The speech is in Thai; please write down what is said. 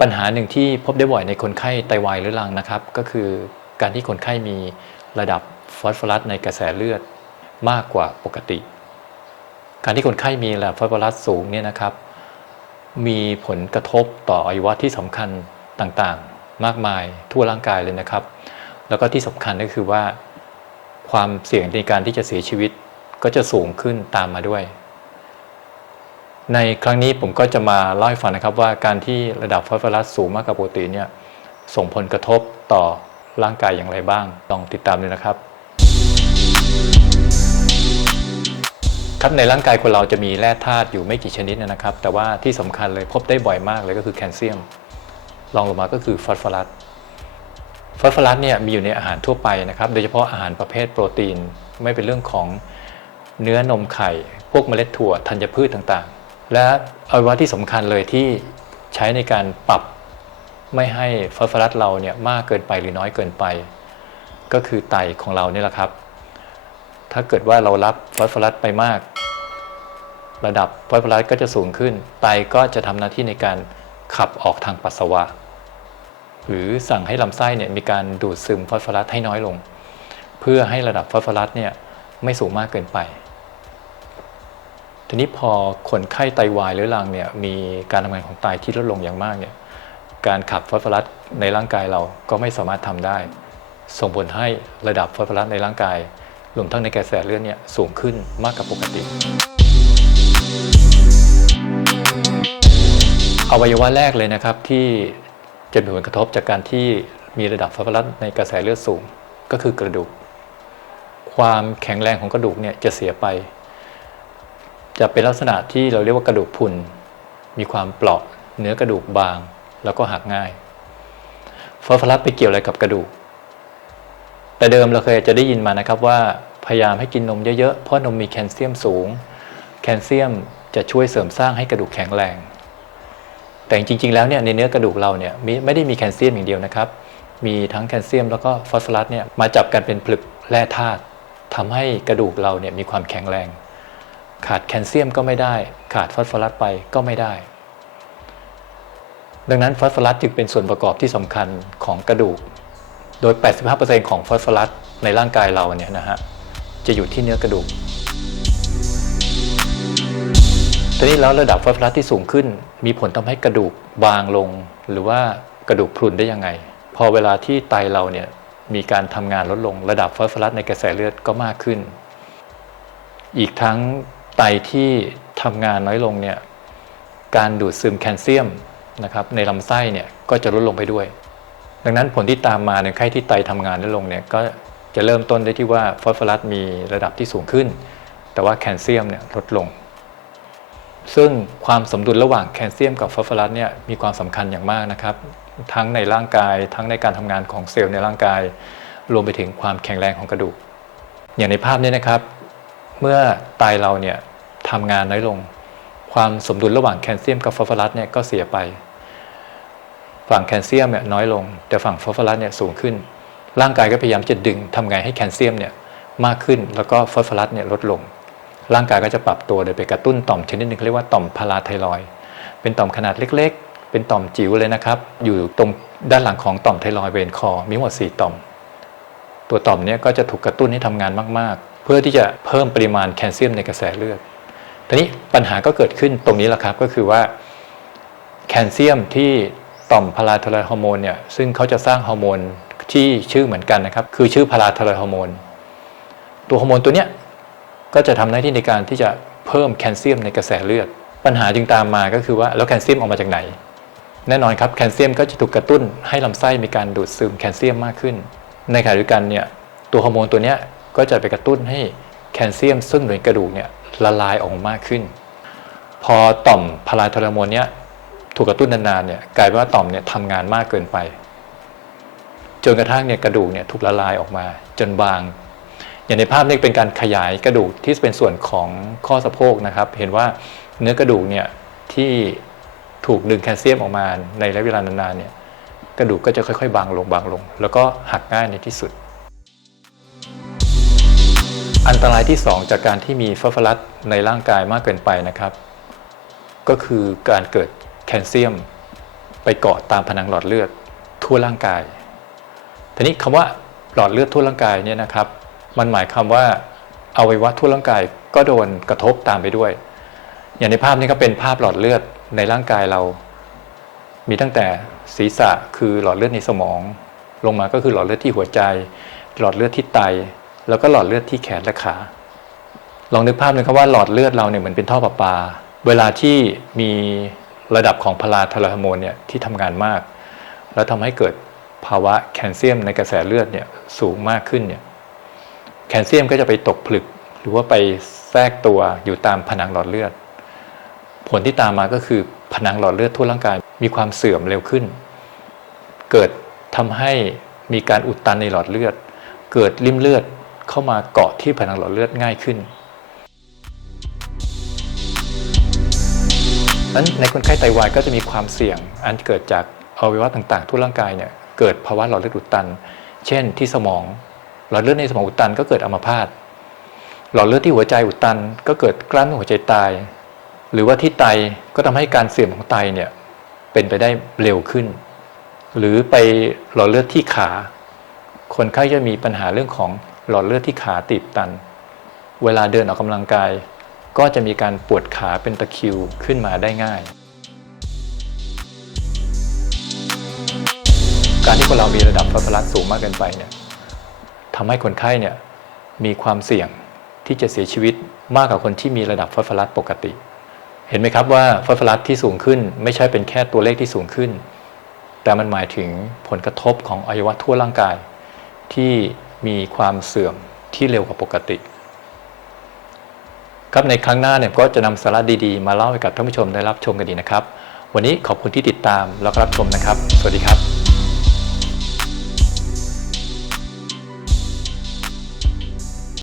ปัญหาหนึ่งที่พบได้บ่อยในคนไข้ไตวายเรื้อรังนะครับ ก็คือการที่คนไข้มีระดับฟอสฟอรัสในกระแสเลือดมากกว่าปกติ การที่คนไข้มีระดับฟอสฟอรัสสูงเนี่ยนะครับ มีผลกระทบต่ออวัยวะที่สำคัญต่างๆ มากมายทั่วร่างกายเลยนะครับ แล้วก็ที่สำคัญก็คือว่า ความเสี่ยงในการที่จะเสียชีวิตก็จะสูงขึ้นตามมาด้วย ในครั้งนี้ผมก็จะมาเล่าให้ฟังนะครับว่าการที่ระดับฟอสฟอรัสสูงมากกว่าปกติเนี่ยส่งผลกระทบต่อร่างกายอย่างไรบ้าง ลองติดตามดูนะครับ ครับในร่างกายคนเราจะมีแร่ธาตุอยู่ไม่กี่ชนิดนะครับ แต่ว่าที่สำคัญเลยพบได้บ่อยมากเลยก็คือแคลเซียมรองลงมาก็คือฟอสฟอรัสฟอสฟอรัสเนี่ยมีอยู่ในอาหารทั่วไปนะครับ โดยเฉพาะอาหารประเภทโปรตีน ไม่เป็นเรื่องของเนื้อนมไข่ พวกเมล็ดถั่วธัญพืชต่าง และอวัยวะที่สำคัญเลยที่ใช้ในการปรับไม่ให้ฟอสฟอรัสเราเนี่ยมากเกินไปหรือน้อยเกินไป ก็คือไตของเราเนี่แหละครับ ถ้าเกิดว่าเรารับฟอสฟอรัสไปมาก ระดับฟอสฟอรัสก็จะสูงขึ้น ไตก็จะทำหน้าที่ในการขับออกทางปัสสาวะ หรือสั่งให้ลำไส้เนี่ยมีการดูดซึมฟอสฟอรัสให้น้อยลง เพื่อให้ระดับฟอสฟอรัสเนี่ยไม่สูงมากเกินไป ทีนี้พอคนไข้ไตวายหรือรังเนี่ยมีการทำงานของไตที่ลดลงอย่างมากเนี่ยการขับฟอสฟอรัสในร่างกายเราก็ไม่สามารถทำได้ ส่งผลให้ระดับฟอสฟอรัสในร่างกายรวมทั้งในกระแสเลือดเนี่ยสูงขึ้นมากกว่าปกติ อวัยวะแรกเลยนะครับที่จะมีผลกระทบจากการที่มีระดับฟอสฟอรัสในกระแสเลือดสูงก็คือกระดูก ความแข็งแรงของกระดูกเนี่ยจะเสียไป จะเป็นลักษณะที่เราเรียกว่ากระดูกพุนมีความเปราะเนื้อกระดูกบาง แล้วก็หักง่ายฟอสฟอรัสไปเกี่ยวอะไรกับกระดูก แต่เดิมเราเคยจะได้ยินมานะครับว่าพยายามให้กินนมเยอะๆ เพราะนมมีแคลเซียมสูง แคลเซียมจะช่วยเสริมสร้างให้กระดูกแข็งแรง แต่จริงๆ แล้วเนี่ยในเนื้อกระดูกเราเนี่ยไม่ได้มีแคลเซียมอย่างเดียวนะครับ มีทั้งแคลเซียมแล้วก็ฟอสฟอรัสเนี่ยมาจับกันเป็นผลึกแร่ธาตุทำให้กระดูกเราเนี่ยมีความแข็งแรง ขาดแคลเซียมก็ไม่ได้ ขาดฟอสฟอรัสไปก็ไม่ได้ ดังนั้นฟอสฟอรัสจึงเป็นส่วนประกอบที่สำคัญของกระดูก โดย 85%ของฟอสฟอรัสในร่างกายเราเนี่ยนะฮะจะอยู่ที่เนื้อกระดูกทีนี้แล้วระดับฟอสฟอรัสที่สูงขึ้น มีผลทำให้กระดูกบางลง หรือว่ากระดูกพรุนได้ยังไง พอเวลาที่ไตเราเนี่ยมีการทำงานลดลง ระดับฟอสฟอรัสในกระแสเลือดก็มากขึ้น อีกทั้ง ไตที่ทำงานน้อยลงเนี่ยการดูดซึมแคลเซียมนะครับในลำไส้เนี่ยก็จะลดลงไปด้วย ดังนั้นผลที่ตามมาในไข้ที่ไตทำงานลดลงเนี่ยก็จะเริ่มต้นได้ที่ว่าฟอสฟอรัสมีระดับที่สูงขึ้น แต่ว่าแคลเซียมเนี่ยลดลง ซึ่งความสมดุลระหว่างแคลเซียมกับฟอสฟอรัสเนี่ยมีความสำคัญอย่างมากนะครับ ทั้งในร่างกายทั้งในการทำงานของเซลล์ในร่างกาย รวมไปถึงความแข็งแรงของกระดูก อย่างในภาพนี้นะครับ เมื่อไตเราเนี่ยทำงานน้อยลง ความสมดุลระหว่างแคลเซียมกับฟอสฟอรัสเนี่ยก็เสียไป ฝั่งแคลเซียมเนี่ยน้อยลง แต่ฝั่งฟอสฟอรัสเนี่ยสูงขึ้น ร่างกายก็พยายามจะดึงทำไงให้แคลเซียมเนี่ยมากขึ้นแล้วก็ฟอสฟอรัสเนี่ยลดลง ร่างกายก็จะปรับตัวโดยไปกระตุ้นต่อมชนิดหนึ่งเรียกว่าต่อมพาราไทรอยเป็นต่อมขนาดเล็ก ๆ เป็นต่อมจิ๋วเลยนะครับ อยู่ตรงด้านหลังของต่อมไทรอยเวนคอ มีหมด4ต่อม ตัวต่อมเนี้ก็จะถูกกระตุ้นให้ทำงานมากๆ เพื่อที่จะเพิ่มปริมาณแคลเซียมในกระแสเลือดทีนี้ปัญหาก็เกิดขึ้นตรงนี้แหละครับก็คือว่าแคลเซียมที่ต่อมพาราไทรอยฮอร์โมนเนี่ยซึ่งเขาจะสร้างฮอร์โมนที่ชื่อเหมือนกันนะครับ คือชื่อพาราไทรอยฮอร์โมนตัวฮอร์โมนตัวเนี้ยก็จะทำหน้าที่ในการที่จะเพิ่มแคลเซียมในกระแสเลือด ปัญหาจึงตามมาก็คือว่าแล้วแคลเซียมออกมาจากไหน แน่นอนครับแคลเซียมก็จะถูกกระตุ้นให้ลำไส้มีการดูดซึมแคลเซียมมากขึ้น ในขณะเดียวกันเนี่ยตัวฮอร์โมนตัวเนี้ย ก็จะไปกระตุ้นให้แคลเซียมซึ่งอยู่ในกระดูกเนี่ยละลายออกมากขึ้น พอต่อมพาราทรโมนเนี้ยถูกกระตุ้นนานๆเนี่ยกลายเป็นว่าต่อมเนี่ยทำงานมากเกินไป จนกระทั่งเนี่ยกระดูกเนี่ยถูกละลายออกมา จนบาง อย่างในภาพนี้เป็นการขยายกระดูกที่เป็นส่วนของข้อสะโพกนะครับ เห็นว่าเนื้อกระดูกเนี่ยที่ถูกดึงแคลเซียมออกมาในระยะเวลานานๆเนี่ยกระดูกก็จะค่อย ๆ บางลงบางลง แล้วก็หักง่ายในที่สุด อันตรายที่ 2 จากการที่มีฟอสฟอรัสในร่างกายมากเกินไปนะครับ ก็คือการเกิดแคลเซียม ไปเกาะตามผนังหลอดเลือดทั่วร่างกาย ทีนี้คำว่าหลอดเลือดทั่วร่างกายเนี่ยนะครับ มันหมายความว่าอวัยวะทั่วร่างกายก็โดนกระทบตามไปด้วย อย่างในภาพนี้ก็เป็นภาพหลอดเลือดในร่างกายเรา มีตั้งแต่ศีรษะคือหลอดเลือดในสมอง ลงมาก็คือหลอดเลือดที่หัวใจ หลอดเลือดที่ไต แล้วก็หลอดเลือดที่แขนและขาลองนึกภาพเลยครับว่าหลอดเลือดเราเนี่ยเหมือนเป็นท่อประปา เวลาที่มีระดับของพลาไทรอยด์ฮอร์โมนเนี่ยที่ทำงานมาก แล้วทำให้เกิดภาวะแคลเซียมในกระแสเลือดเนี่ยสูงมากขึ้นเนี่ยแคลเซียมก็จะไปตกผลึก หรือว่าไปแทรกตัวอยู่ตามผนังหลอดเลือด ผลที่ตามมาก็คือผนังหลอดเลือดทั่วร่างกายมีความเสื่อมเร็วขึ้น เกิดทำให้มีการอุดตันในหลอดเลือด เกิดริ่มเลือด เข้ามาเกาะที่ผนังหลอดเลือดง่ายขึ้นนั้นในคนไข้ไตวายก็จะมีความเสี่ยง อันเกิดจากอวัยวะต่างๆ ทั่วร่างกายเนี่ยเกิดภาวะหลอดเลือดอุดตัน เช่นที่สมอง หลอดเลือดในสมองอุดตันก็เกิดอัมพาตหลอดเลือดที่หัวใจอุดตัน ก็เกิดกลั้นหัวใจตาย หรือว่าที่ไตก็ทำให้การเสื่อมของไตเนี่ยเป็นไปได้เร็วขึ้น หรือไปหลอดเลือดที่ขา คนไข้จะมีปัญหาเรื่องของ หลอดเลือดที่ขาตีบตัน เวลาเดินออกกำลังกาย ก็จะมีการปวดขาเป็นตะคริวขึ้นมาได้ง่าย การที่คนเรามีระดับฟอสฟอรัสสูงมากเกินไปเนี่ยทำให้คนไข้เนี่ยมีความเสี่ยงที่จะเสียชีวิตมากกว่าคนที่มีระดับฟอสฟอรัสปกติ เห็นไหมครับว่าฟอสฟอรัสที่สูงขึ้น ไม่ใช่เป็นแค่ตัวเลขที่สูงขึ้น แต่มันหมายถึงผลกระทบของอวัยวะทั่วร่างกาย ที่ มีความเสื่อมที่เร็วกว่าปกติ ครับในครั้งหน้าเนี่ยก็จะนำสาระดีๆ มาเล่าให้กับท่านผู้ชมได้รับชมกันดีนะครับ วันนี้ขอบคุณที่ติดตามแล้วก็รับชมนะครับ สวัสดีครับ